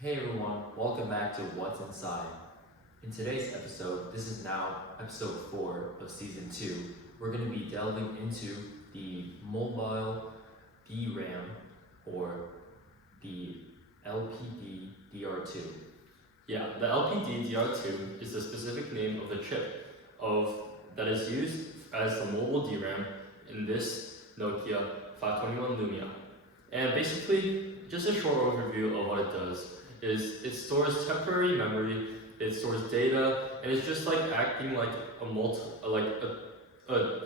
Hey everyone, welcome back to What's Inside. In today's episode, this is now episode 4 of season 2, we're going to be delving into the mobile DRAM or the LPDDR2. Yeah, the LPDDR2 is the specific name of the chip that is used as the mobile DRAM in this Nokia 521 Lumia. And basically, just a short overview of what it does is it stores temporary memory, it stores data, and it's just like acting like a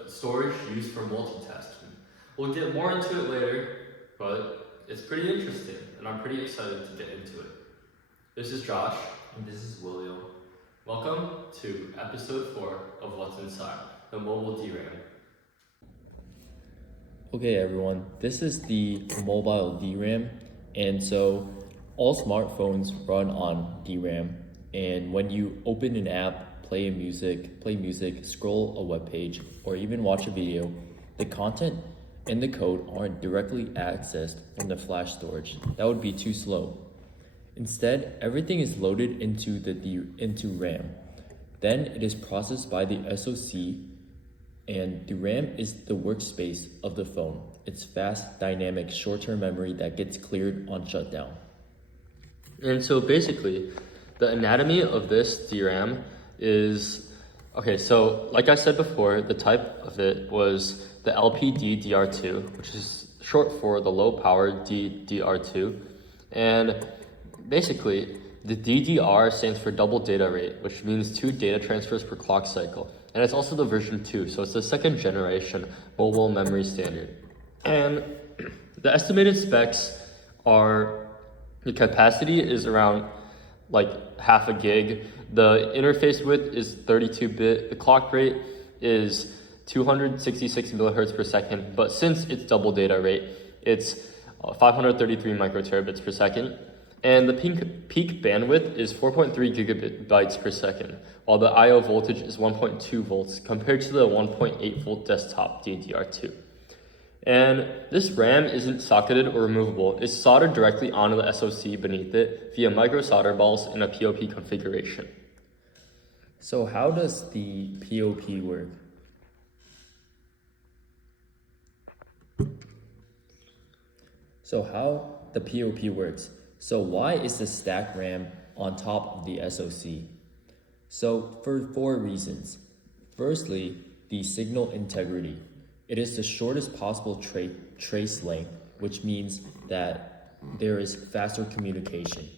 storage used for multitasking. We'll get more into it later, but it's pretty interesting, and I'm pretty excited to get into it. This is Josh. And this is William. Welcome to episode 4 of What's Inside, the mobile DRAM. Okay everyone, this is the mobile DRAM, and so all smartphones run on DRAM, and when you open an app, play music, scroll a web page, or even watch a video, the content and the code aren't directly accessed from the flash storage. That would be too slow. Instead, everything is loaded into RAM. Then it is processed by the SoC, and the RAM is the workspace of the phone. It's fast, dynamic, short-term memory that gets cleared on shutdown. And so basically, the anatomy of this DRAM is, okay, so like I said before, the type of it was the LPDDR2, which is short for the low power DDR2. And basically, the DDR stands for double data rate, which means 2 data transfers per clock cycle. And it's also the version 2, so it's the 2nd generation mobile memory standard. And the estimated specs are, the capacity is around like half a gig. The interface width is 32-bit. The clock rate is 266 millihertz per second. But since it's double data rate, it's 533 microterabits per second. And the peak bandwidth is 4.3 gigabytes per second, while the I/O voltage is 1.2 volts compared to the 1.8 volt desktop DDR2. And this RAM isn't socketed or removable. It's soldered directly onto the SoC beneath it via micro solder balls in a POP configuration. So how does the POP work? So how the POP works. So why is the stack RAM on top of the SoC? So for 4 reasons. Firstly, the signal integrity. It is the shortest possible trace length, which means that there is faster communication.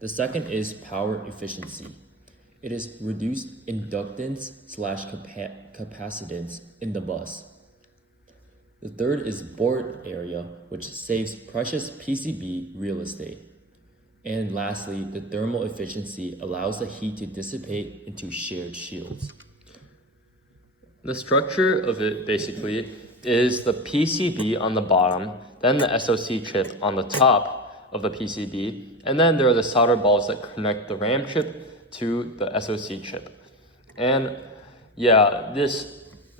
The second is power efficiency. It is reduced inductance / capacitance in the bus. The third is board area, which saves precious PCB real estate. And lastly, the thermal efficiency allows the heat to dissipate into shared shields. The structure of it basically is the PCB on the bottom, then the SoC chip on the top of the PCB, and then there are the solder balls that connect the RAM chip to the SoC chip. And yeah, this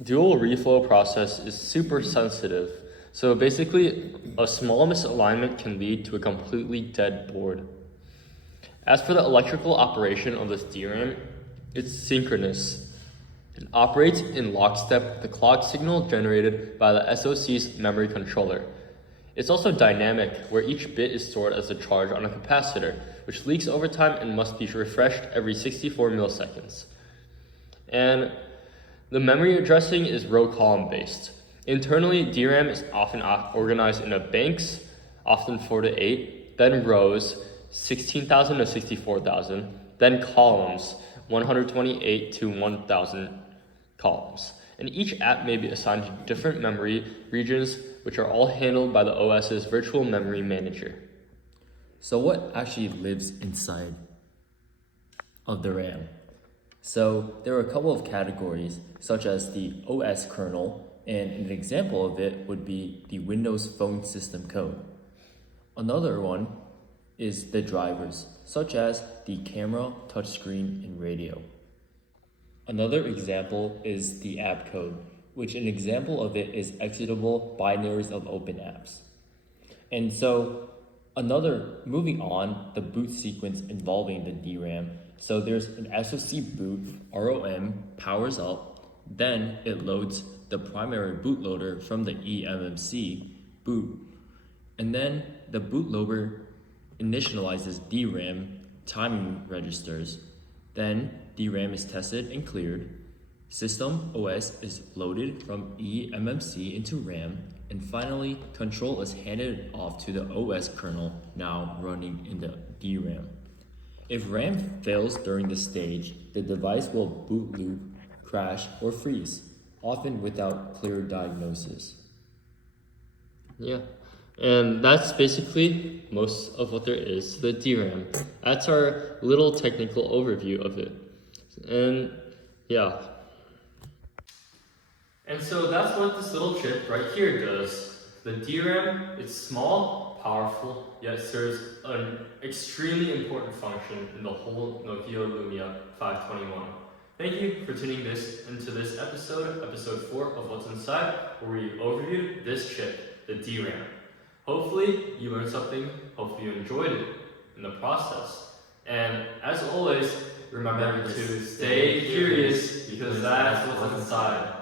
dual reflow process is super sensitive. So basically, a small misalignment can lead to a completely dead board. As for the electrical operation of this DRAM, it's synchronous. It operates in lockstep with the clock signal generated by the SoC's memory controller. It's also dynamic, where each bit is stored as a charge on a capacitor, which leaks over time and must be refreshed every 64 milliseconds. And the memory addressing is row column based. Internally, DRAM is often organized into banks, often 4 to 8, then rows, 16,000 to 64,000, then columns, 128 to 1,000 columns. And each app may be assigned to different memory regions, which are all handled by the OS's virtual memory manager. So what actually lives inside of the RAM? So there are a couple of categories, such as the OS kernel, and an example of it would be the Windows Phone System code. Another one is the drivers, such as the camera, touchscreen, and radio. Another example is the app code, which an example of it is executable binaries of open apps. And so Moving on, the boot sequence involving the DRAM. So there's an SoC boot, ROM, powers up, then it loads the primary bootloader from the eMMC boot, and then the bootloader initializes DRAM timing registers. Then DRAM is tested and cleared. System OS is loaded from eMMC into RAM, and finally, control is handed off to the OS kernel, now running in the DRAM. If RAM fails during this stage, the device will boot loop, crash, or freeze, often without clear diagnosis. Yeah, and that's basically most of what there is to the DRAM. That's our little technical overview of it. And yeah. And so that's what this little chip right here does. The DRAM, it's small, powerful, yet serves an extremely important function in the whole Nokia Lumia 521. Thank you for tuning into this episode 4 of What's Inside, where we overviewed this chip, the DRAM. Hopefully you learned something, hopefully you enjoyed it in the process. And as always, remember to stay curious, because that's what's inside.